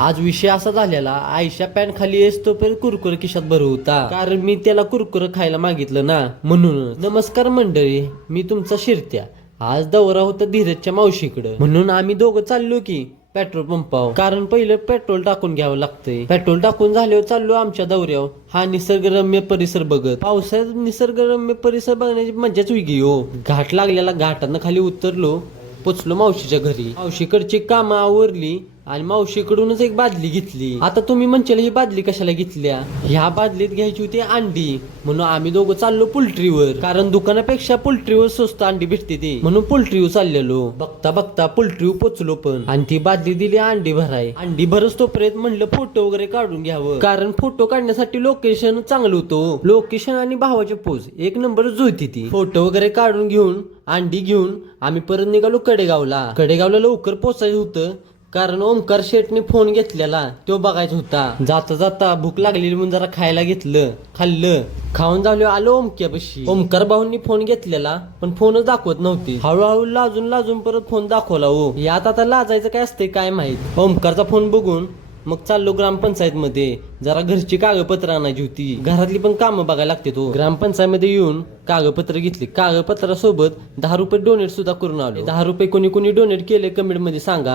आज विषय असा झालेला, आयशा पॅन खाली येस तोपर्यंत कुरकुरे खिशात भरू होता, कारण मी त्याला कुरकुरे खायला मागितलं ना, म्हणून. नमस्कार मंडळी, मी तुमचा शिरत्या. आज दौरा होता धीरजच्या मावशीकडे, म्हणून आम्ही दोघं चाललो की पेट्रोल पंपावर, कारण पहिलं पेट्रोल टाकून घ्यावं लागतंय. पेट्रोल टाकून झाल्यावर चाललो आमच्या दौऱ्यावर हा निसर्गरम्य परिसर बघत. पावसाळ्यात निसर्गरम्य परिसर बघण्याची मजाच वेगळी हो. घाट लागलेला, घाटानं खाली उतरलो, पोचलो मावशीच्या घरी. मावशीकडची कामं आवरली आणि मावशीकडूनच एक बादली घेतली. आता तुम्ही म्हणशाल ही बादली कशाला घेतल्या? ह्या बादलीत घ्यायची होती अंडी, म्हणून आम्ही दोघं चाललो पोल्ट्रीवर, कारण दुकानापेक्षा पोल्ट्रीवर स्वस्त अंडी भेटते ती, म्हणून पोल्ट्रीवर चाललेलो. बघता बघता पोल्ट्रीवर पोचलो पण, आणि ती बादली दिली अंडी भराय. अंडी भरच तोपर्यंत म्हणलं फोटो वगैरे काढून घ्यावं, कारण फोटो काढण्यासाठी लोकेशन चांगलं होतं. लोकेशन आणि भावाचे पोज एक नंबरच होती ती. फोटो वगैरे काढून घेऊन अंडी घेऊन आम्ही परत निघालो कडेगावला. कडेगावला लवकर पोचायचं होतं, कारण ओमकार शेटने फोन घेतलेला तो बघायचा होता. जाता जाता भूक लागलेली म्हणून जरा खायला घेतलं, खाल्लं. खाऊन झालो आलो ओमक्यापाशी. ओमकार भाऊंनी फोन घेतलेला पण फोनच दाखवत नव्हती. हळूहळू लाजून लाजून परत फोन दाखवला. हो, यात आता लाजायचं काय असते काय माहित. ओमकारचा फोन बघून मग चाललो ग्रामपंचायत मध्ये, जरा घरची कागदपत्र आणायची होती. घरातली पण कामं बघायला लागते. तो ग्रामपंचायत मध्ये येऊन कागदपत्र घेतली. कागदपत्रासोबत 10 रुपये डोनेट सुद्धा करून आलो. 10 रुपये कोणी कोणी डोनेट केले कमेंट मध्ये सांगा.